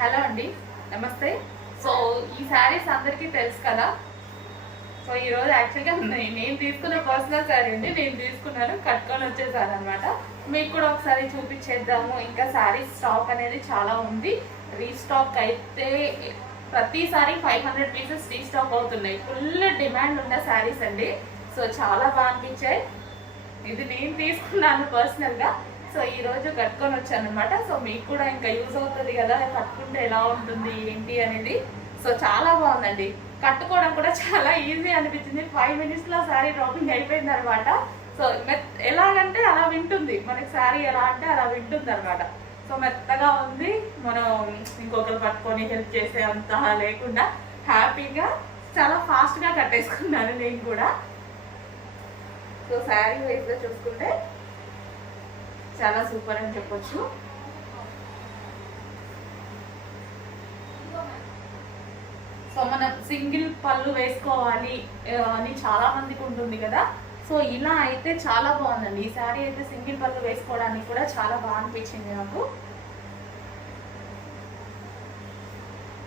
Hello అండి, నమస్తే. So ఈ శారీస్ అందరికీ తెలుసు కదా. సో ఈరోజు యాక్చువల్గా నేను తీసుకున్న పర్సనల్ శారీ అండి. నేను తీసుకున్నాను, కట్టుకొని వచ్చేసాను అనమాట. మీకు కూడా ఒకసారి చూపించేద్దాము. ఇంకా శారీస్ స్టాక్ అనేది చాలా ఉంది. రీస్టాక్ అయితే ప్రతిసారి 500 పీసెస్ రీస్టాక్ అవుతున్నాయి. ఫుల్ డిమాండ్ ఉన్న శారీస్ అండి. సో చాలా బాగా అనిపించాయి. ఇది నేను తీసుకున్నాను పర్సనల్గా. సో ఈరోజు కట్టుకొని వచ్చాను అనమాట. సో మీకు కూడా ఇంకా యూజ్ అవుతుంది కదా, కట్టుకుంటే ఎలా ఉంటుంది ఏంటి అనేది. సో చాలా బాగుందండి, కట్టుకోవడం కూడా చాలా ఈజీ అనిపించింది. 5 మినిట్స్లో శారీ డ్రాపింగ్ అయిపోయింది అనమాట. సో ఎలాగంటే అలా వింటుంది, మనకి శారీ ఎలా అంటే అలా వింటుంది అనమాట. సో మెత్తగా ఉంది, మనం ఇంకొకరు పట్టుకొని హెల్ప్ చేసే అంత లేకుండా హ్యాపీగా చాలా ఫాస్ట్గా కట్టేసుకున్నాను నేను కూడా. సో శారీ వైజ్గా చూసుకుంటే చాలా సూపర్ అని చెప్పొచ్చు. సో మనం సింగిల్ పళ్ళు వేసుకోవాలి అని చాలా మందికి ఉంటుంది కదా. సో ఇలా అయితే చాలా బాగుందండి. ఈ శారీ అయితే సింగిల్ పళ్ళు వేసుకోవడానికి కూడా చాలా బాగా అనిపించింది నాకు.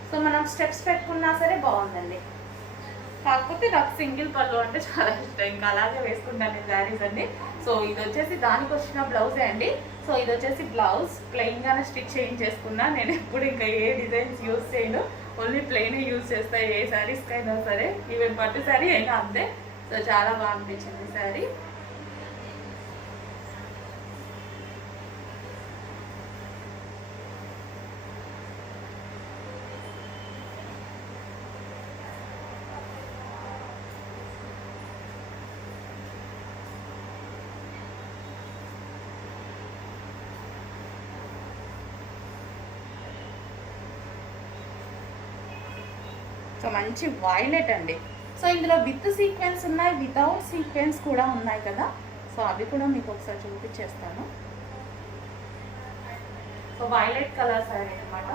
సో మనం స్టెప్స్ పెట్టుకున్నా సరే బాగుందండి. కాకపోతే నాకు సింగిల్ పళ్ళు అంటే చాలా ఇష్టం, ఇంకా అలాగే వేసుకుంటాను నేను శారీస్ అండి. సో ఇది వచ్చేసి దానికి వచ్చిన బ్లౌజే అండి. సో ఇది వచ్చేసి బ్లౌజ్ ప్లెయిన్గానే స్టిచ్ చేయించేసుకున్నా. నేను ఎప్పుడు ఇంకా ఏ డిజైన్స్ యూజ్ చేయను, ఓన్లీ ప్లెయిన్ యూజ్ చేస్తాను ఏ శారీస్కి అయినా సరే, ఈవెన్ పట్టు శారీ అయినా అంతే. సో చాలా బాగా అనిపించింది శారీ. సో మంచి వైలెట్ అండి. సో ఇందులో విత్ సీక్వెన్స్ ఉన్నాయి, వితౌట్ సీక్వెన్స్ కూడా ఉన్నాయి కదా. సో అవి కూడా మీకు ఒకసారి చూపించేస్తాను. సో వైలెట్ కలర్ శారీ అనమాట.